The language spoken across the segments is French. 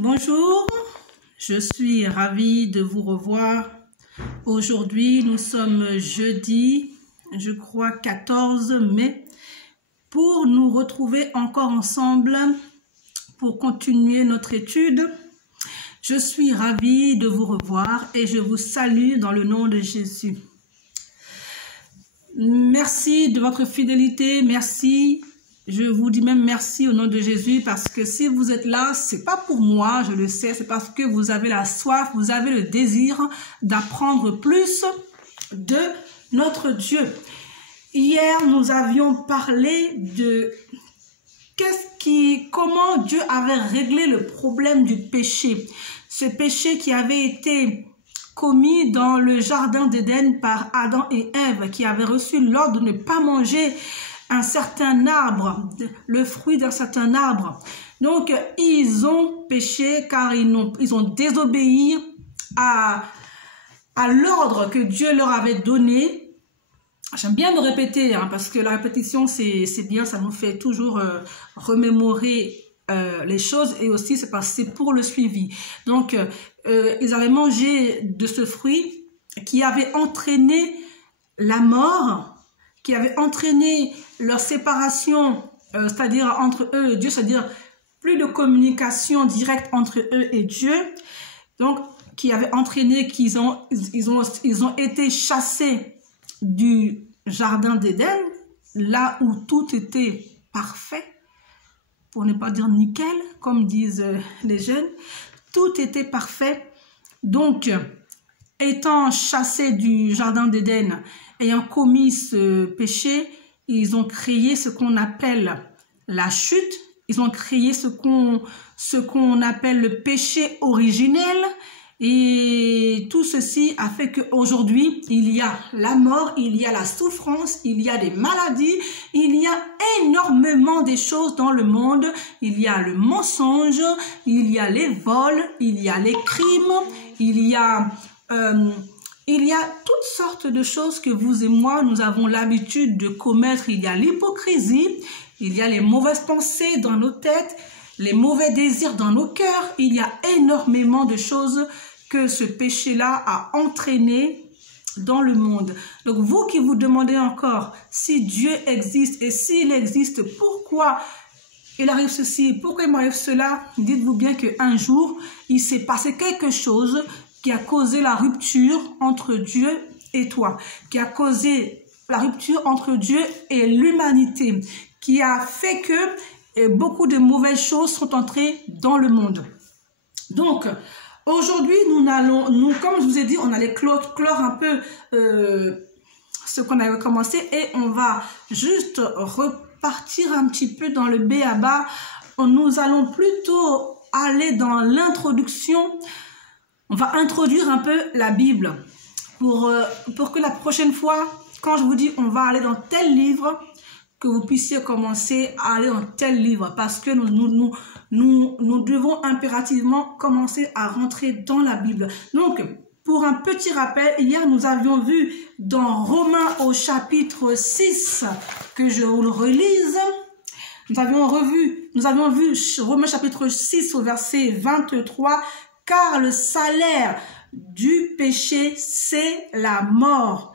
Bonjour, je suis ravie de vous revoir. Aujourd'hui, nous sommes jeudi, je crois 14 mai, pour nous retrouver encore ensemble pour continuer notre étude. Je suis ravie de vous revoir et je vous salue dans le nom de Jésus. Merci de votre fidélité, merci. Je vous dis même merci au nom de Jésus parce que si vous êtes là, c'est pas pour moi, je le sais, c'est parce que vous avez la soif, vous avez le désir d'apprendre plus de notre Dieu. Hier, nous avions parlé de comment Dieu avait réglé le problème du péché. Ce péché qui avait été commis dans le jardin d'Éden par Adam et Ève, qui avaient reçu l'ordre de ne pas manger un certain arbre, le fruit d'un certain arbre. Donc, ils ont péché car ils ont désobéi à l'ordre que Dieu leur avait donné. J'aime bien me répéter, parce que la répétition, c'est bien, ça nous fait toujours remémorer les choses et aussi c'est pour le suivi. Donc, ils avaient mangé de ce fruit qui avait entraîné la mort, qui avait entraîné leur séparation, c'est-à-dire entre eux et Dieu, c'est-à-dire plus de communication directe entre eux et Dieu, donc qui avait entraîné qu'ils ont été chassés du jardin d'Éden, là où tout était parfait, pour ne pas dire nickel, comme disent les jeunes, tout était parfait. Donc, étant chassés du jardin d'Éden, ayant commis ce péché, ils ont créé ce qu'on appelle la chute. Ils ont créé ce qu'on appelle le péché originel. Et tout ceci a fait qu'aujourd'hui, il y a la mort, il y a la souffrance, il y a des maladies, il y a énormément de choses dans le monde. Il y a le mensonge, il y a les vols, il y a les crimes, il y a toutes sortes de choses que vous et moi, nous avons l'habitude de commettre. Il y a l'hypocrisie, il y a les mauvaises pensées dans nos têtes, les mauvais désirs dans nos cœurs. Il y a énormément de choses que ce péché-là a entraîné dans le monde. Donc vous qui vous demandez encore si Dieu existe et s'il existe, pourquoi il arrive ceci, pourquoi il m'arrive cela, dites-vous bien qu'un jour, il s'est passé quelque chose qui a causé la rupture entre Dieu et toi, qui a causé la rupture entre Dieu et l'humanité, qui a fait que beaucoup de mauvaises choses sont entrées dans le monde. Donc, aujourd'hui, comme je vous ai dit, on allait clore un peu ce qu'on avait commencé et on va juste repartir un petit peu dans le b.a.-ba. Nous allons plutôt aller dans l'introduction. On va introduire un peu la Bible pour que la prochaine fois, quand je vous dis on va aller dans tel livre, que vous puissiez commencer à aller dans tel livre parce que nous devons impérativement commencer à rentrer dans la Bible. Donc, pour un petit rappel, hier nous avions vu dans Romains au chapitre 6, que je vous le relise, nous avions vu Romains chapitre 6 au verset 23, car le salaire du péché, c'est la mort.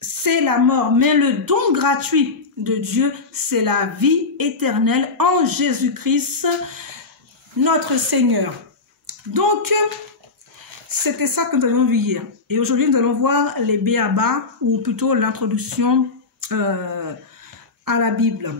C'est la mort, mais le don gratuit de Dieu, c'est la vie éternelle en Jésus-Christ, notre Seigneur. Donc, c'était ça que nous avons vu hier. Et aujourd'hui, nous allons voir les b.a.-ba, ou plutôt l'introduction à la Bible.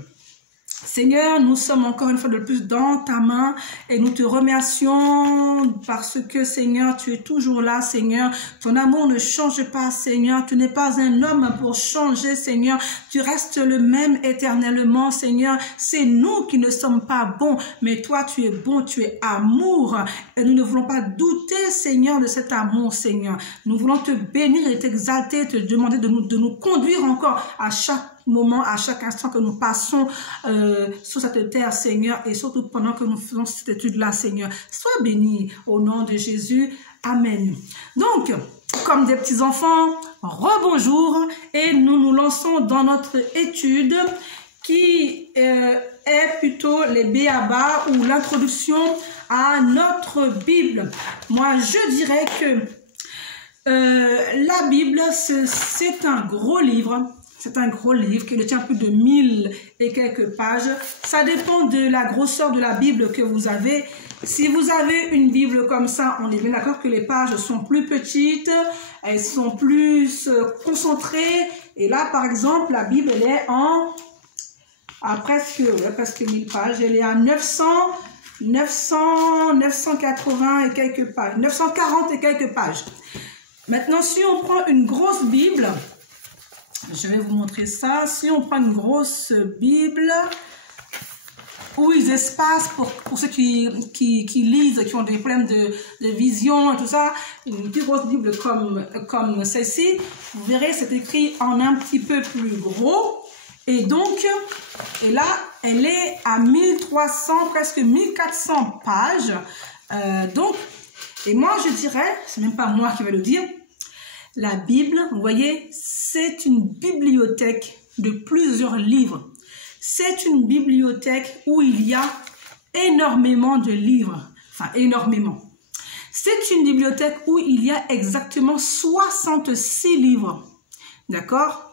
Seigneur, nous sommes encore une fois de plus dans ta main et nous te remercions parce que, Seigneur, tu es toujours là, Seigneur. Ton amour ne change pas, Seigneur. Tu n'es pas un homme pour changer, Seigneur. Tu restes le même éternellement, Seigneur. C'est nous qui ne sommes pas bons, mais toi, tu es bon, tu es amour. Et nous ne voulons pas douter, Seigneur, de cet amour, Seigneur. Nous voulons te bénir et t'exalter, te demander de nous conduire encore à chaque moment, à chaque instant que nous passons sur cette terre, Seigneur, et surtout pendant que nous faisons cette étude-là, Seigneur. Sois béni au nom de Jésus. Amen. Donc, comme des petits enfants, rebonjour, et nous nous lançons dans notre étude qui est plutôt les b.a.-ba ou l'introduction à notre Bible. Moi, je dirais que la Bible, c'est un gros livre. C'est un gros livre qui tient plus de 1000 et quelques pages. Ça dépend de la grosseur de la Bible que vous avez. Si vous avez une Bible comme ça, on est bien d'accord que les pages sont plus petites, elles sont plus concentrées. Et là, par exemple, la Bible, elle est à presque 1000 pages. Elle est à 980 et quelques pages, 940 et quelques pages. Maintenant, si on prend une grosse Bible, je vais vous montrer ça. Si on prend une grosse Bible, où ils espacent pour ceux qui lisent, qui ont des problèmes de vision et tout ça, une plus grosse Bible comme celle-ci, vous verrez, c'est écrit en un petit peu plus gros. Et donc, et là, elle est à 1300, presque 1400 pages. Donc, et moi, je dirais, c'est même pas moi qui vais le dire, la Bible, vous voyez, c'est une bibliothèque de plusieurs livres. C'est une bibliothèque où il y a énormément de livres. Enfin, énormément. C'est une bibliothèque où il y a exactement 66 livres. D'accord?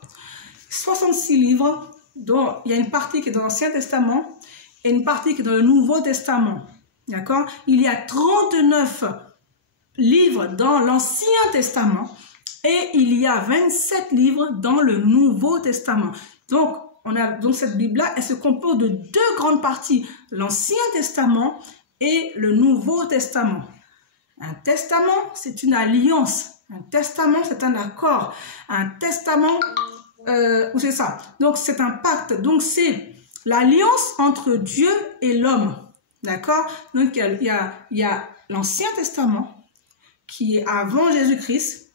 66 livres, dont il y a une partie qui est dans l'Ancien Testament et une partie qui est dans le Nouveau Testament. D'accord? Il y a 39 livres dans l'Ancien Testament et il y a 27 livres dans le Nouveau Testament. Donc cette Bible-là, elle se compose de deux grandes parties, l'Ancien Testament et le Nouveau Testament. Un testament, c'est une alliance. Un testament, c'est un accord. Un testament, c'est ça. Donc, c'est un pacte. Donc, c'est l'alliance entre Dieu et l'homme. D'accord? Donc, il y a l'Ancien Testament qui est avant Jésus-Christ.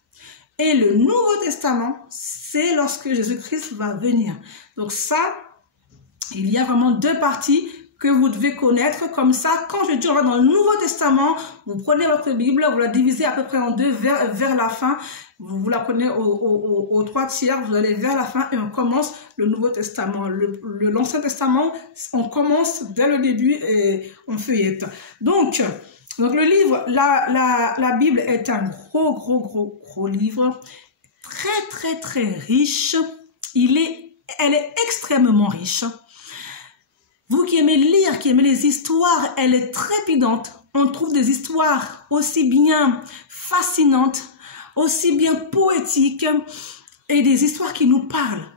Et le Nouveau Testament, c'est lorsque Jésus-Christ va venir. Donc ça, il y a vraiment deux parties que vous devez connaître. Comme ça, quand je dis on va dans le Nouveau Testament, vous prenez votre Bible, vous la divisez à peu près en deux vers la fin. Vous la prenez aux 3/4, vous allez vers la fin et on commence le Nouveau Testament. L'Ancien Testament, on commence dès le début et on feuillette. Donc le livre, la Bible est un gros livre, très riche. Elle est extrêmement riche. Vous qui aimez lire, qui aimez les histoires, elle est trépidante. On trouve des histoires aussi bien fascinantes, aussi bien poétiques et des histoires qui nous parlent.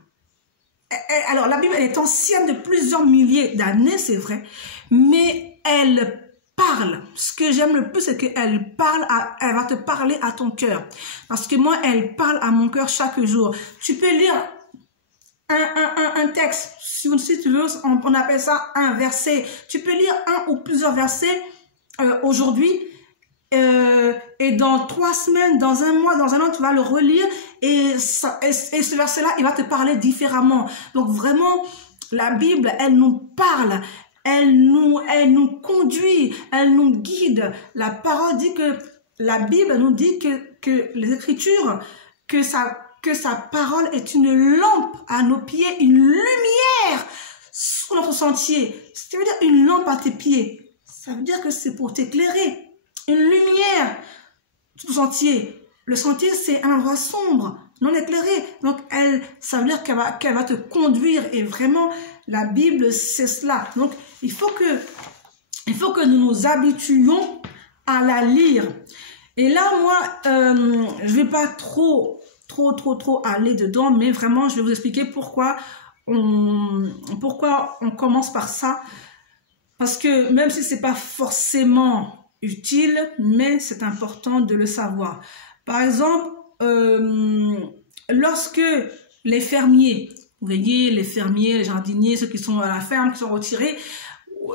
Alors la Bible, elle est ancienne de plusieurs milliers d'années, c'est vrai, mais elle parle. Ce que j'aime le plus, c'est qu'elle elle va te parler à ton cœur. Parce que moi, elle parle à mon cœur chaque jour. Tu peux lire un texte, si tu veux, on appelle ça un verset. Tu peux lire un ou plusieurs versets aujourd'hui et dans 3 semaines, dans un mois, dans un an, tu vas le relire et ce verset-là, il va te parler différemment. Donc vraiment, la Bible, elle nous parle. Elle nous conduit, elle nous guide. La parole dit que, la Bible nous dit que les Écritures, que sa parole est une lampe à nos pieds, une lumière sur notre sentier. Ça veut dire une lampe à tes pieds. Ça veut dire que c'est pour t'éclairer. Une lumière sur ton sentier. Le sentier, c'est un endroit sombre, non éclairé. Donc, ça veut dire qu'elle va te conduire. Et vraiment, la Bible, c'est cela. Donc, il faut que nous nous habituions à la lire. Et là, moi, je vais pas trop aller dedans, mais vraiment, je vais vous expliquer pourquoi on commence par ça. Parce que même si c'est pas forcément utile, mais c'est important de le savoir. Par exemple, lorsque les fermiers, vous voyez, les fermiers, les jardiniers, ceux qui sont à la ferme, qui sont retirés,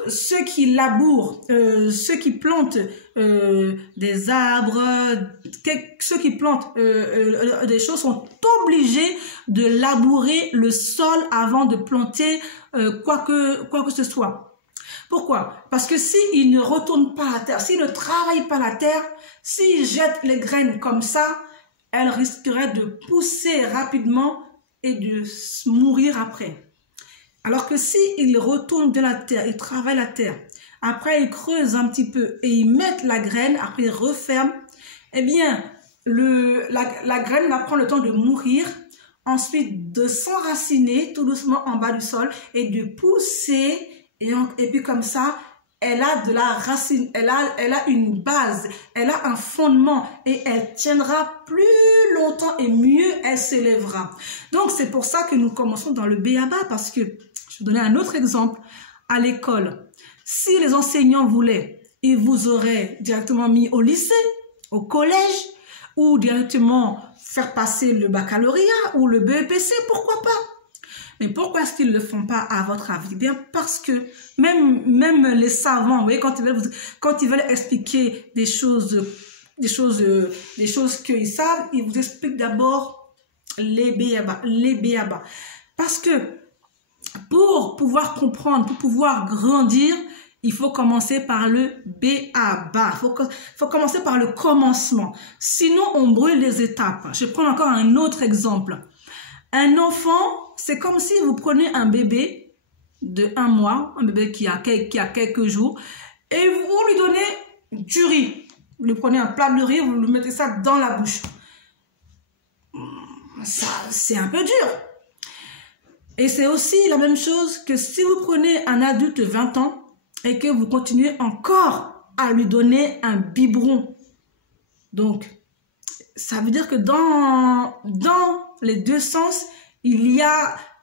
ceux qui labourent, ceux qui plantent des arbres, ceux qui plantent des choses sont obligés de labourer le sol avant de planter quoi que ce soit. Pourquoi? Parce que s'ils ne retournent pas la terre, s'ils ne travaillent pas la terre, s'ils jettent les graines comme ça, elles risqueraient de pousser rapidement et de mourir après. Alors que si ils retournent de la terre, ils travaillent la terre, après ils creusent un petit peu et ils mettent la graine, après ils referment, eh bien, la graine va prendre le temps de mourir, ensuite de s'enraciner tout doucement en bas du sol et de pousser, et puis comme ça, elle a de la racine, elle a une base, elle a un fondement et elle tiendra plus longtemps et mieux elle s'élèvera. Donc c'est pour ça que nous commençons dans le b.a.-ba, parce que, je vais donner un autre exemple, à l'école, si les enseignants voulaient, ils vous auraient directement mis au lycée, au collège, ou directement faire passer le baccalauréat ou le BEPC, pourquoi pas? Mais pourquoi est-ce qu'ils ne le font pas à votre avis? Bien parce que même les savants, vous voyez, quand ils veulent expliquer des choses qu'ils savent, ils vous expliquent d'abord les b.a.-ba. Parce que pour pouvoir comprendre, pour pouvoir grandir, il faut commencer par le b.a.-ba. Il faut commencer par le commencement. Sinon, on brûle les étapes. Je vais prendre encore un autre exemple. Un enfant, c'est comme si vous prenez un bébé de 1 mois, un bébé qui a quelques jours, et vous lui donnez du riz. Vous lui prenez un plat de riz, vous lui mettez ça dans la bouche. Ça, c'est un peu dur. Et c'est aussi la même chose que si vous prenez un adulte de 20 ans et que vous continuez encore à lui donner un biberon. Donc, ça veut dire que dans les deux sens, il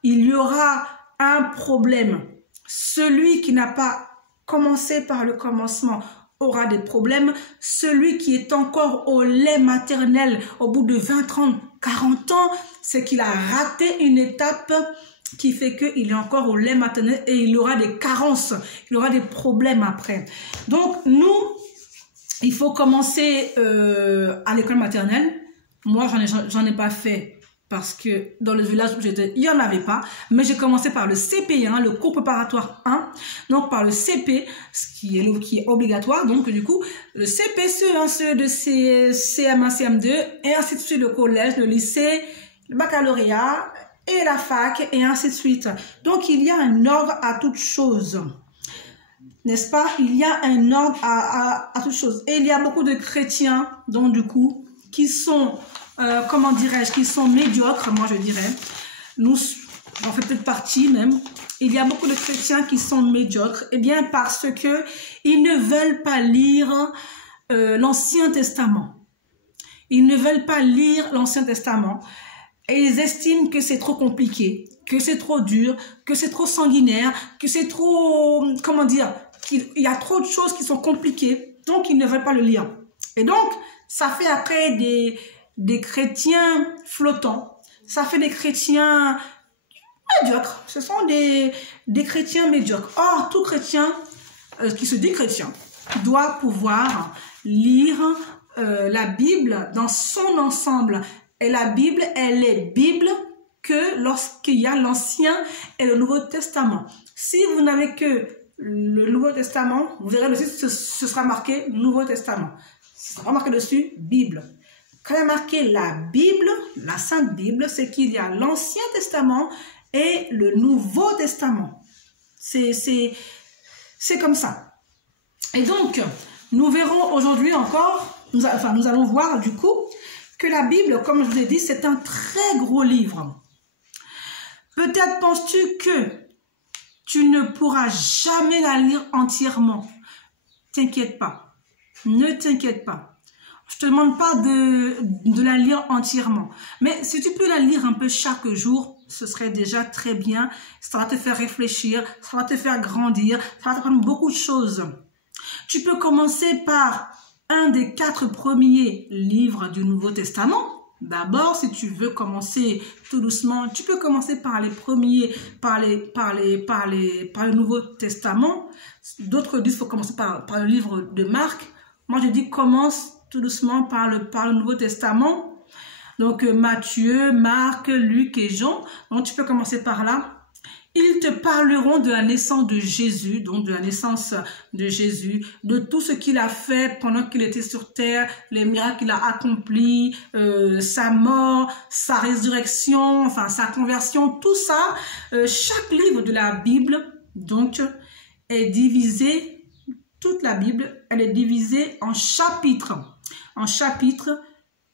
y aura un problème. Celui qui n'a pas commencé par le commencement aura des problèmes. Celui qui est encore au lait maternel au bout de 20, 30, 40 ans, c'est qu'il a raté une étape qui fait qu'il est encore au lait maternel et il aura des carences, il aura des problèmes après. Donc, nous, il faut commencer à l'école maternelle. Moi, j'en ai pas fait parce que dans le village où j'étais, il n'y en avait pas. Mais j'ai commencé par le CP1, le cours préparatoire 1. Donc, par le CP, ce qui est obligatoire. Donc, du coup, le CP, CE1, CE2, CM1, CM2, et ainsi de suite, le collège, le lycée, le baccalauréat, et la fac, et ainsi de suite. Donc, il y a un ordre à toute chose. N'est-ce pas? Il y a un ordre à toute chose. Et il y a beaucoup de chrétiens, donc du coup, qui sont, comment dirais-je, qui sont médiocres, moi je dirais. Nous, on fait peut-être partie même. Il y a beaucoup de chrétiens qui sont médiocres. Eh bien, parce que ils ne veulent pas lire l'Ancien Testament. Ils ne veulent pas lire l'Ancien Testament. Et ils estiment que c'est trop compliqué, que c'est trop dur, que c'est trop sanguinaire, que c'est trop, comment dire, qu'il y a trop de choses qui sont compliquées, donc ils ne veulent pas le lire. Et donc, ça fait après des chrétiens flottants, ça fait des chrétiens médiocres, ce sont des chrétiens médiocres. Or, tout chrétien qui se dit chrétien doit pouvoir lire la Bible dans son ensemble. Et la Bible, elle est Bible que lorsqu'il y a l'Ancien et le Nouveau Testament. Si vous n'avez que le Nouveau Testament, vous verrez dessus, ce sera marqué Nouveau Testament. Ce sera marqué dessus Bible. Quand il y a marqué la Bible, la Sainte Bible, c'est qu'il y a l'Ancien Testament et le Nouveau Testament. C'est comme ça. Et donc, nous verrons aujourd'hui encore, nous allons voir du coup, que la Bible, comme je vous ai dit, c'est un très gros livre. Peut-être penses-tu que tu ne pourras jamais la lire entièrement. T'inquiète pas. Ne t'inquiète pas. Je ne te demande pas de la lire entièrement. Mais si tu peux la lire un peu chaque jour, ce serait déjà très bien. Ça va te faire réfléchir, ça va te faire grandir, ça va t'apprendre beaucoup de choses. Tu peux commencer par un des 4 premiers livres du Nouveau Testament. D'abord, si tu veux commencer tout doucement, tu peux commencer par les premiers, par le Nouveau Testament. D'autres disent qu'il faut commencer par le livre de Marc. Moi, je dis commence tout doucement par le Nouveau Testament. Donc, Matthieu, Marc, Luc et Jean. Donc, tu peux commencer par là. Ils te parleront de la naissance de Jésus, donc de la naissance de Jésus, de tout ce qu'il a fait pendant qu'il était sur terre, les miracles qu'il a accomplis, sa mort, sa résurrection, enfin sa conversion, tout ça. Chaque livre de la Bible, donc, est divisé, toute la Bible, elle est divisée en chapitres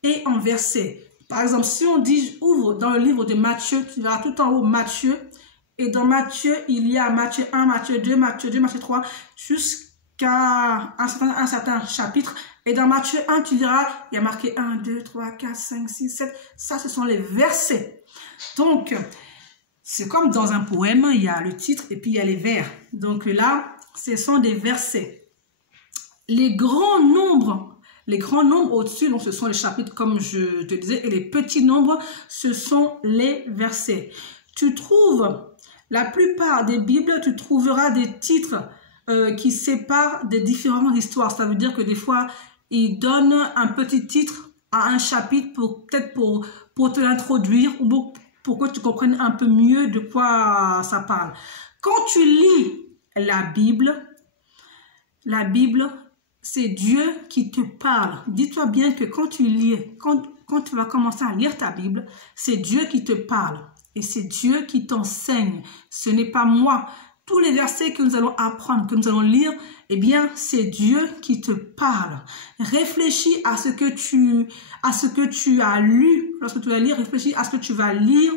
et en versets. Par exemple, si on dit, ouvre dans le livre de Matthieu, tu verras tout en haut Matthieu, et dans Matthieu, il y a Matthieu 1, Matthieu 2, Matthieu 2, Matthieu 3, jusqu'à un certain chapitre. Et dans Matthieu 1, tu verras, il y a marqué 1, 2, 3, 4, 5, 6, 7. Ça, ce sont les versets. Donc, c'est comme dans un poème, il y a le titre et puis il y a les vers. Donc là, ce sont des versets. Les grands nombres au-dessus, donc ce sont les chapitres comme je te disais, et les petits nombres, ce sont les versets. Tu trouves, la plupart des Bibles, tu trouveras des titres qui séparent des différentes histoires. Ça veut dire que des fois, ils donnent un petit titre à un chapitre peut-être pour te l'introduire ou pour que tu comprennes un peu mieux de quoi ça parle. Quand tu lis la Bible, c'est Dieu qui te parle. Dis-toi bien que quand tu lis, quand tu vas commencer à lire ta Bible, c'est Dieu qui te parle. Et c'est Dieu qui t'enseigne. Ce n'est pas moi. Tous les versets que nous allons apprendre, que nous allons lire, eh bien, c'est Dieu qui te parle. Réfléchis à ce que tu as lu. Lorsque tu vas lire, réfléchis à ce que tu vas lire.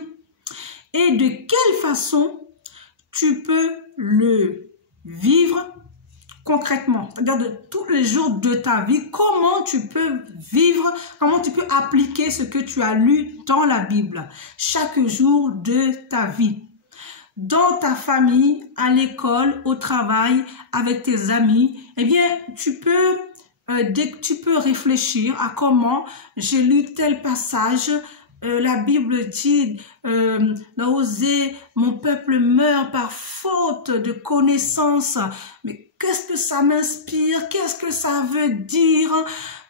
Et de quelle façon tu peux le vivre concrètement, c'est-à-dire de tous les jours de ta vie, comment tu peux vivre, comment tu peux appliquer ce que tu as lu dans la Bible, chaque jour de ta vie. Dans ta famille, à l'école, au travail, avec tes amis, eh bien, tu peux réfléchir à comment j'ai lu tel passage. La Bible dit, Osée, mon peuple meurt par faute de connaissance. Mais qu'est-ce que ça m'inspire? Qu'est-ce que ça veut dire?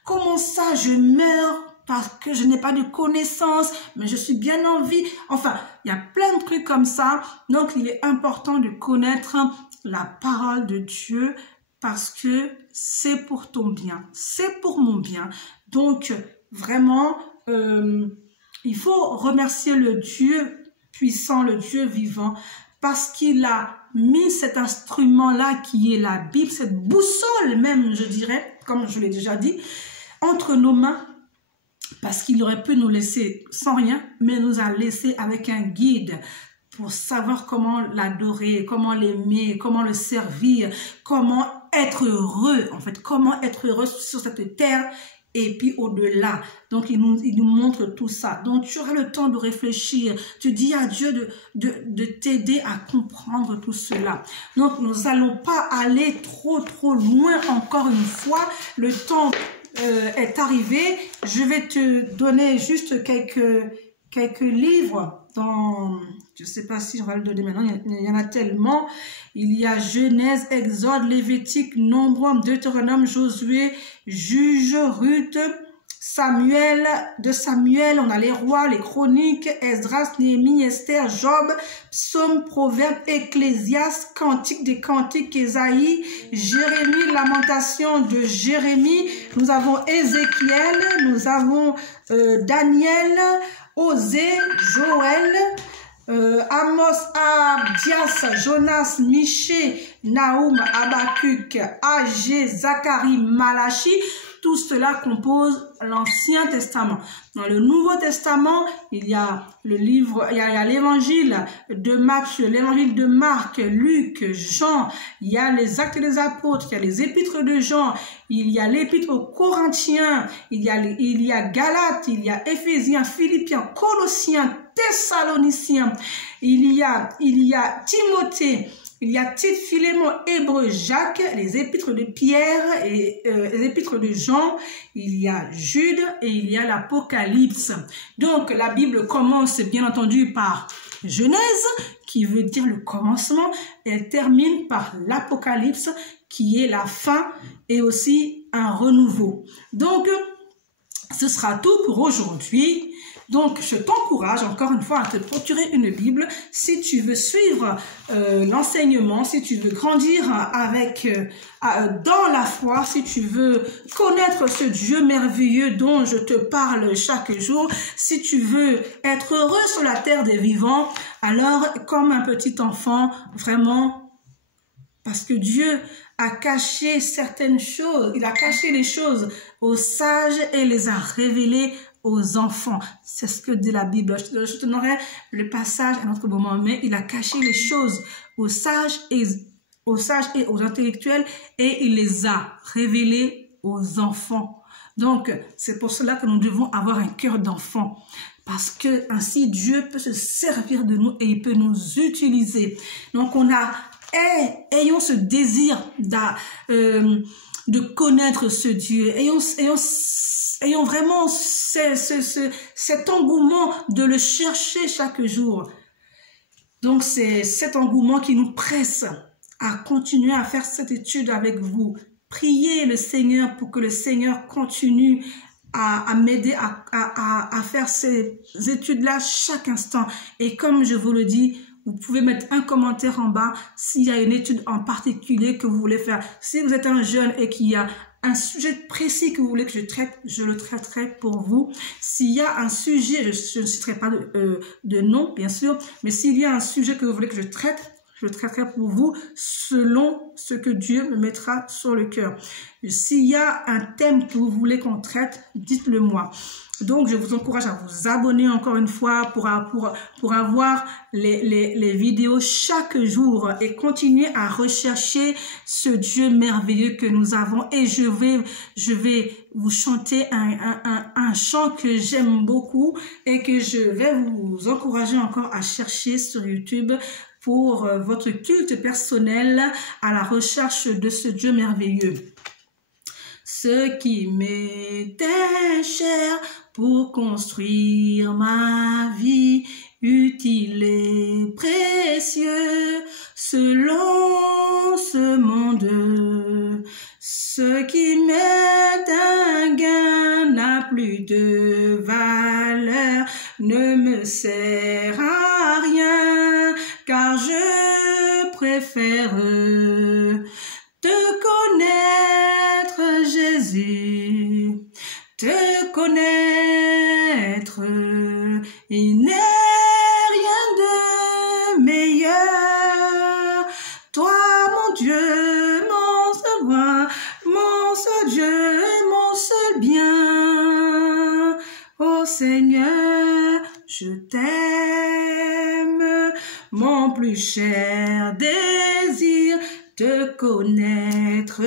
Comment ça je meurs parce que je n'ai pas de connaissance, mais je suis bien en vie? Enfin, il y a plein de trucs comme ça. Donc, il est important de connaître la parole de Dieu parce que c'est pour ton bien, c'est pour mon bien. Donc, vraiment, il faut remercier le Dieu puissant, le Dieu vivant, parce qu'il a mis cet instrument-là qui est la Bible, cette boussole même, je dirais, comme je l'ai déjà dit, entre nos mains, parce qu'il aurait pu nous laisser sans rien, mais nous a laissé avec un guide pour savoir comment l'adorer, comment l'aimer, comment le servir, comment être heureux, en fait, comment être heureux sur cette terre. Et puis au-delà, donc il nous montre tout ça. Donc tu auras le temps de réfléchir. Tu dis à Dieu de t'aider à comprendre tout cela. Donc nous n'allons pas aller trop loin encore une fois. Le temps est arrivé. Je vais te donner juste quelques livres dans... Je ne sais pas si je vais le donner maintenant, il y en a tellement. Il y a Genèse, Exode, Lévitique, Nombre, Deutéronome, Josué, Juge, Ruth, Samuel. De Samuel, on a les rois, les chroniques, Esdras, Néhémie, Esther, Job, Psaume, Proverbe, Ecclésiaste, Cantique des Cantiques, Ésaïe, Jérémie, Lamentation de Jérémie. Nous avons Ézéchiel, nous avons Daniel, Osée, Joël, Amos, Abdias, Jonas, Michée, Naoum, Habakkuk, Agé, Zacharie, Malachi. Tout cela compose l'Ancien Testament. Dans le Nouveau Testament, il y a le livre, il y a l'évangile de Matthieu, l'évangile de Marc, Luc, Jean, il y a les Actes des Apôtres, il y a les épîtres de Jean, il y a l'épître aux Corinthiens, il y a Galates, il y a Éphésiens, Philippiens, Colossiens, Thessaloniciens, il y a Timothée, il y a Tite, Philémon, Hébreux, Jacques, les épîtres de Pierre et les épîtres de Jean, il y a Jude et il y a l'Apocalypse. Donc la Bible commence bien entendu par Genèse, qui veut dire le commencement, et elle termine par l'Apocalypse, qui est la fin et aussi un renouveau. Donc ce sera tout pour aujourd'hui. Donc, je t'encourage encore une fois à te procurer une Bible si tu veux suivre l'enseignement, si tu veux grandir dans la foi, si tu veux connaître ce Dieu merveilleux dont je te parle chaque jour, si tu veux être heureux sur la terre des vivants, alors comme un petit enfant, vraiment, parce que Dieu a caché certaines choses, il a caché les choses aux sages et les a révélées aux enfants. C'est ce que dit la Bible. Je te donnerai le passage à un autre moment, mais il a caché les choses aux sages et aux intellectuels et il les a révélées aux enfants. Donc, c'est pour cela que nous devons avoir un cœur d'enfant. Parce que ainsi Dieu peut se servir de nous et il peut nous utiliser. Donc, ayons ce désir de connaître ce Dieu. Ayons vraiment cet engouement de le chercher chaque jour. Donc, c'est cet engouement qui nous presse à continuer à faire cette étude avec vous. Priez le Seigneur pour que le Seigneur continue à m'aider à faire ces études-là chaque instant. Et comme je vous le dis, vous pouvez mettre un commentaire en bas s'il y a une étude en particulier que vous voulez faire. Si vous êtes un jeune et qu'il y a un sujet précis que vous voulez que je traite, je le traiterai pour vous. S'il y a un sujet, je ne citerai pas de nom, bien sûr, mais s'il y a un sujet que vous voulez que je traite, je le traiterai pour vous selon ce que Dieu me mettra sur le cœur. S'il y a un thème que vous voulez qu'on traite, dites-le moi. Donc, je vous encourage à vous abonner encore une fois pour avoir les vidéos chaque jour et continuer à rechercher ce Dieu merveilleux que nous avons. Et je vais vous chanter un chant que j'aime beaucoup et que je vais vous encourager encore à chercher sur YouTube pour votre culte personnel à la recherche de ce Dieu merveilleux. Ce qui m'était cher pour construire ma vie, utile et précieux, selon ce monde. Ce qui m'est un gain n'a plus de valeur, ne me sert à rien, car je préfère te connaître, Jésus, te connaître. Il n'est rien de meilleur. Toi, mon Dieu, mon seul roi, mon seul Dieu, mon seul bien. Ô Seigneur, je t'aime, mon plus cher désir, te connaître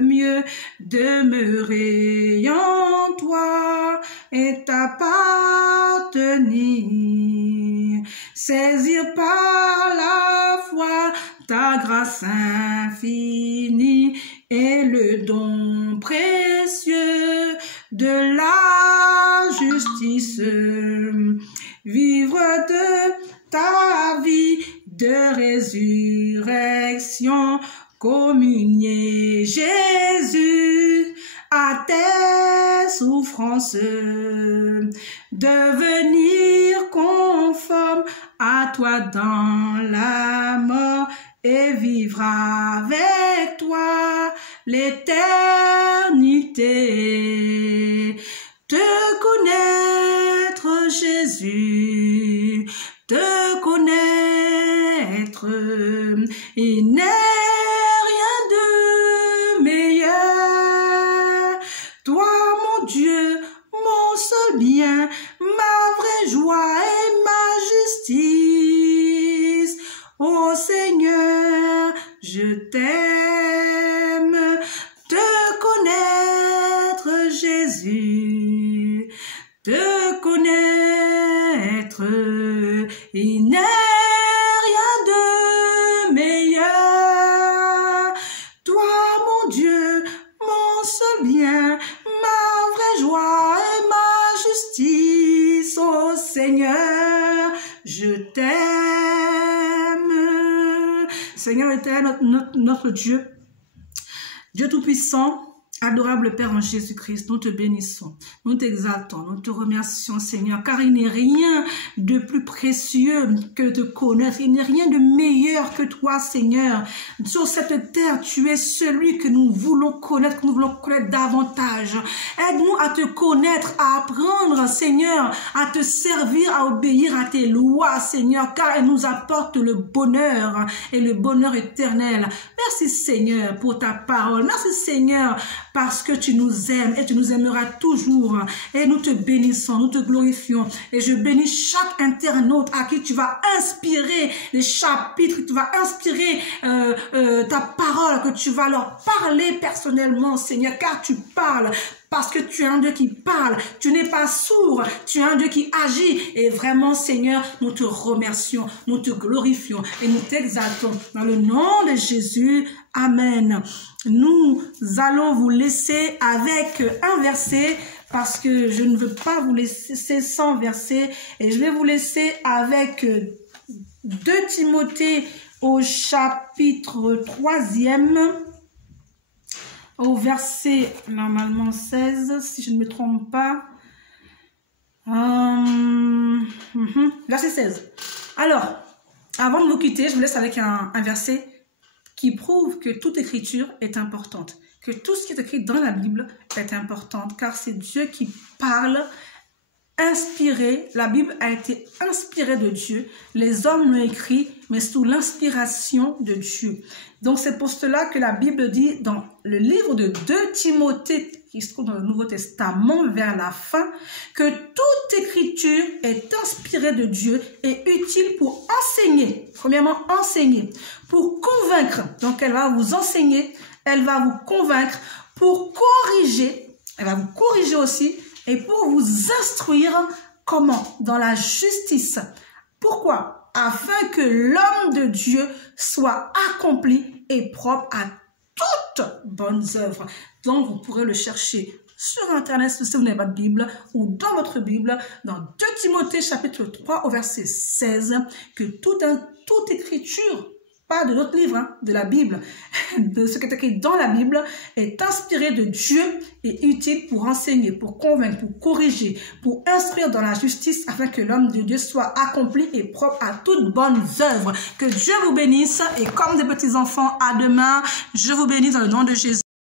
mieux, demeurer en toi et t'appartenir, saisir par la foi ta grâce infinie et le don précieux de la justice, vivre de ta vie de résurrection, communier Jésus à tes souffrances, devenir conforme à toi dans la mort et vivre avec toi l'éternité. Te connaître, Jésus, te connaître, il n'est rien de meilleur. Toi, mon Dieu, mon seul bien, ma vraie joie et ma justice. Ô Seigneur, je t'aime, te connaître, Jésus, te connaître, il n'est rien de meilleur. Toi, mon Dieu, mon seul bien, ma vraie joie et ma justice. Ô Seigneur, je t'aime. Seigneur éternel, notre Dieu, Dieu Tout-Puissant, Adorable Père en Jésus-Christ, nous te bénissons, nous t'exaltons, nous te remercions Seigneur, car il n'est rien de plus précieux que de connaître, il n'est rien de meilleur que toi Seigneur. Sur cette terre, tu es celui que nous voulons connaître, davantage. Aide-nous à te connaître, à apprendre Seigneur, à te servir, à obéir à tes lois Seigneur, car elles nous apportent le bonheur et le bonheur éternel. Merci Seigneur pour ta parole, merci Seigneur, parce que tu nous aimes et tu nous aimeras toujours. Et nous te bénissons, nous te glorifions. Et je bénis chaque internaute à qui tu vas inspirer les chapitres, tu vas inspirer ta parole, que tu vas leur parler personnellement, Seigneur, car tu parles. Parce que tu es un Dieu qui parle, tu n'es pas sourd, tu es un Dieu qui agit. Et vraiment, Seigneur, nous te remercions, nous te glorifions et nous t'exaltons. Dans le nom de Jésus, Amen. Nous allons vous laisser avec un verset parce que je ne veux pas vous laisser sans verset. Et je vais vous laisser avec 2 Timothée au chapitre 3e. Au verset, normalement 16, si je ne me trompe pas. Verset 16. Alors, avant de vous quitter, je vous laisse avec un verset qui prouve que toute écriture est importante. Que tout ce qui est écrit dans la Bible est important, car c'est Dieu qui parle, inspiré. La Bible a été inspirée de Dieu. Les hommes l'ont écrit, mais sous l'inspiration de Dieu. Donc c'est pour cela que la Bible dit dans le livre de 2 Timothée, qui se trouve dans le Nouveau Testament vers la fin, que toute écriture est inspirée de Dieu et utile pour enseigner. Premièrement, enseigner. Pour convaincre. Donc elle va vous enseigner, elle va vous convaincre, pour corriger. Elle va vous corriger aussi. Et pour vous instruire, comment? Dans la justice. Pourquoi? Afin que l'homme de Dieu soit accompli et propre à toutes bonnes œuvres. Donc, vous pourrez le chercher sur Internet si vous n'avez pas de Bible ou dans votre Bible, dans 2 Timothée chapitre 3 au verset 16, que toute écriture, pas de notre livre, hein, de la Bible, de ce qui est écrit dans la Bible, est inspiré de Dieu et utile pour enseigner, pour convaincre, pour corriger, pour instruire dans la justice, afin que l'homme de Dieu soit accompli et propre à toutes bonnes œuvres. Que Dieu vous bénisse et comme des petits enfants, à demain. Je vous bénis dans le nom de Jésus.